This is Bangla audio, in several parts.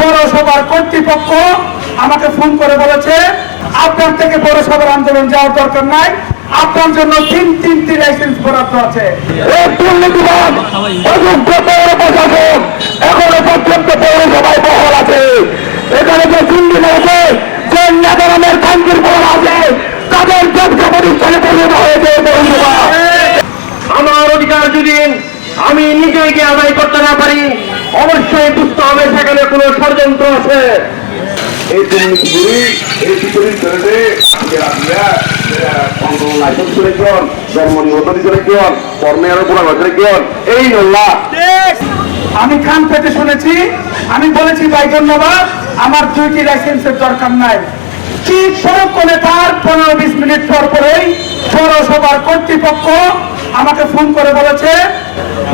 পৌরসভার কর্তৃপক্ষ আমাকে ফোন করে বলেছে আপনার থেকে পৌরসভার আন্দোলন যাওয়ার দরকার নাই, আপনার জন্য তিনটি লাইসেন্স বরাদ্দ আছে। এখনো পর্যন্ত পৌরসভায় বহাল আছে। এখানে যে তিনদিন আছে যে নেতা নামের কাঞ্জির বহাল আছে তাদের ব্যবসা প্রতিষ্ঠানে পরিণত হয়েছে পৌরসভা। আমার অধিকার যদি আমি নিজেই গিয়ে আদায় করতে না পারি, অবশ্যই বুঝতে হবে সেখানে কোনো ষড়যন্ত্র আছে। এই দুর্নীতিগুলি এই বিপরীত করে লাইসেন্স করে কেন, জন্ম নিবন্ধন করে কেন, কর্মের পুরা করে কেন, এই নল্লা আমি কান পেতে শুনেছি। আমি বলেছি ভাই ধন্যবাদ, আমার 2টি লাইসেন্সের দরকার নাই। ঠিক সরক্ষণে তার 15-20 মিনিট পর পরেই পৌরসভার কর্তৃপক্ষ আমাকে ফোন করে বলেছে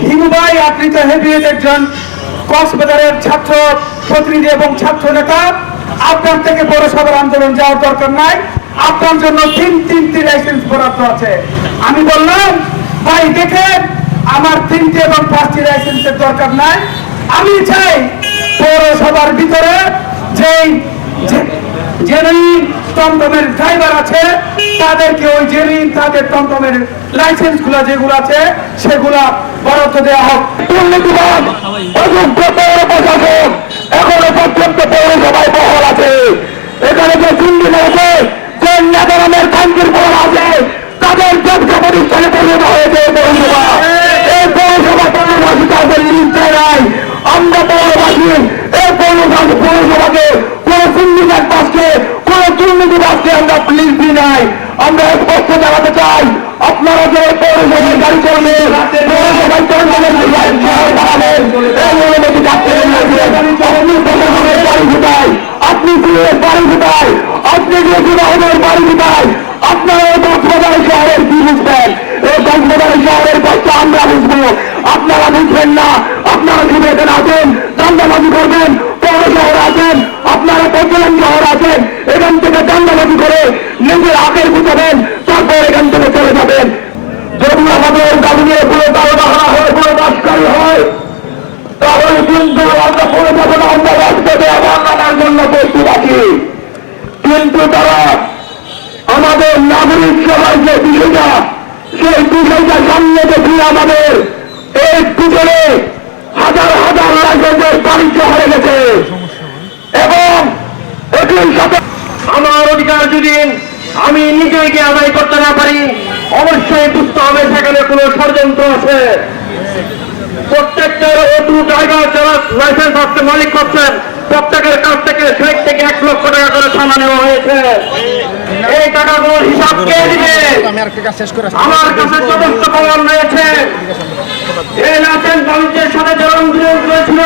হিমু ভাই আপনি তো হেভিয়েট একজন কক্সবাজারের ছাত্র প্রতিনিধি এবং ছাত্র নেতা, আপনার থেকে পৌরসভার আন্দোলন যাওয়ার দরকার নাই, আপনার জন্য তিনটি লাইসেন্স বরাদ্দ আছে। আমি বললাম ভাই দেখেন আমার 3টি এবং 5টি লাইসেন্সের দরকার নাই। আমি চাই পৌরসভার ভিতরে যেই জেনুইন টমটমের ড্রাইভার আছে তাদেরকে ওই জেনুইন তাদের টমটমের লাইসেন্স গুলা যেগুলো আছে সেগুলা বরাদ্দ দেওয়া হোক। দুর্নীতিবাদ অযোগ্য পৌর প্রশাসক এখনো পর্যন্ত পৌরসভায় বহাল আছে। এখানে যে তিনদিন আছে যে নেতা নামের কাঞ্জির বহাল আছে তাদের ব্যবসা প্রতিষ্ঠানে পরিণত হয়েছে পৌরসভা। এই পৌরসভা পৌরবাসী তাদের লিখতে নাই। আমরা পৌরবাসী এই পৌরসভাকে কোন সিন্ডিকেট বাসকে কোন দুর্নীতিবাসকে আমরা পুলিশ দিই নাই। আমরা স্পষ্ট জানাতে চাই আপনারা যে পৌরসভায় গাড়ি চলবে পৌরসভায় আপনি বাড়ি কোথায়, আপনি গিয়ে বাড়ি কোথায়, আপনারা কক্সবাজার শহরের কি বুঝবেন? এই কক্সবাজার শহরের কষ্ট আমরা বুঝবো, আপনারা বুঝবেন না। আপনারা শুধু এখানে আছেন দান্দাবাজি করবেন, পৌর শহর আছেন, আপনারা প্রচলন শহর আছেন, এখান থেকে দান্দাবাজি করে নিজের আখের বুঝাবেন, তারপর এখান থেকে চলে যাবেন। যদি আমাদের দাবি নিয়ে পুরো দাওয়া হয়, পুরো বাসকারী হয়, তাহলে কিন্তু আমরা পড়ে যাবো না। আমরা রাজপথে আবার নামার জন্য প্রস্তুত আছি, কিন্তু তারা আমাদের নাগরিক সভায় যে বিষয়টা সেই বিষয়টা সামনে দেখি আমাদের এই পিছনে হাজার হাজার লাইসেন্সের বাণিজ্য হয়ে গেছে এবং একই সাথে আমার অধিকার যদি আমি নিজেই গিয়ে আদায় করতে না পারি, অবশ্যই বুঝতে হবে সেখানে কোনো ষড়যন্ত্র আছে। প্রত্যেকটা অটো ড্রাইভার যারা লাইসেন্স হচ্ছে মালিক হচ্ছেন প্রত্যেকের কাছ থেকে 1 লক্ষ টাকা করে থানা নেওয়া হয়েছে। এই টাকাগুলোর হিসাব কে দিবে? আমার কাছে যথেষ্ট প্রমাণ রয়েছে। এই লাইসেন্স বাণিজ্যের সাথে যারা বিনিয়োগ করেছিল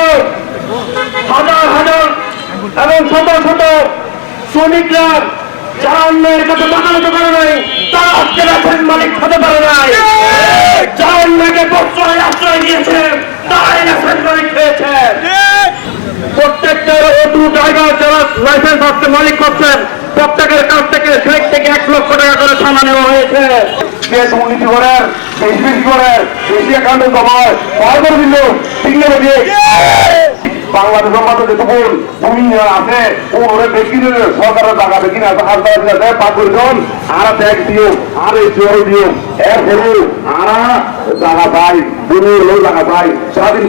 হাজার হাজার এবং শত শত শ্রমিকরা যারা অন্যের কাছে টাকা নিতে পারে নাই তারা আজকে লাইসেন্স মালিক হতে পারে নাই। যারা অন্যকে প্রশ্রয় আশ্রয় দিয়েছে তারাই লাইসেন্স মালিক হয়েছে। প্রত্যেকটা অটো ড্রাইভার যারা লাইসেন্স হচ্ছে মালিক হচ্ছেন প্রত্যেকের কাছ থেকে 1 লক্ষ টাকা করে থানা নেওয়া হয়েছে। দুর্নীতি করার বেশি করার বেশি অ্যাকাউন্টে জমায় করে দিল ঠিক নেবে দিয়ে বাংলাদেশের মধ্যে যেটুকুন ভূমি আছে ওরে বেশি দিলে সরকারের টাকা বেশি না হাসপাতাল পাক করে দেন আর ট্যাক্স দিও আর এই চোর দিও এর ফলে আর টাকা পাই ভূমি লোক টাকা পাই সারাদিন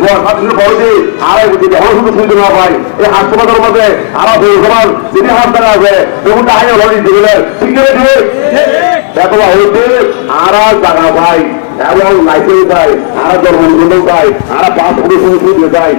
পর দিয়ে আড়াই কোটি হল শুধু শুনতে না পাই এই হাসপাতালের মধ্যে আরো সবার যদি হাসপাতাল আছে তখন আগে হল দিবে ঠিক নেবে দিয়ে দেখো হইতে আর টাকা পাই এবং লাইসেন্স পাই আর জন্মদিন পাই আর 5 কোটি শুধু যায়।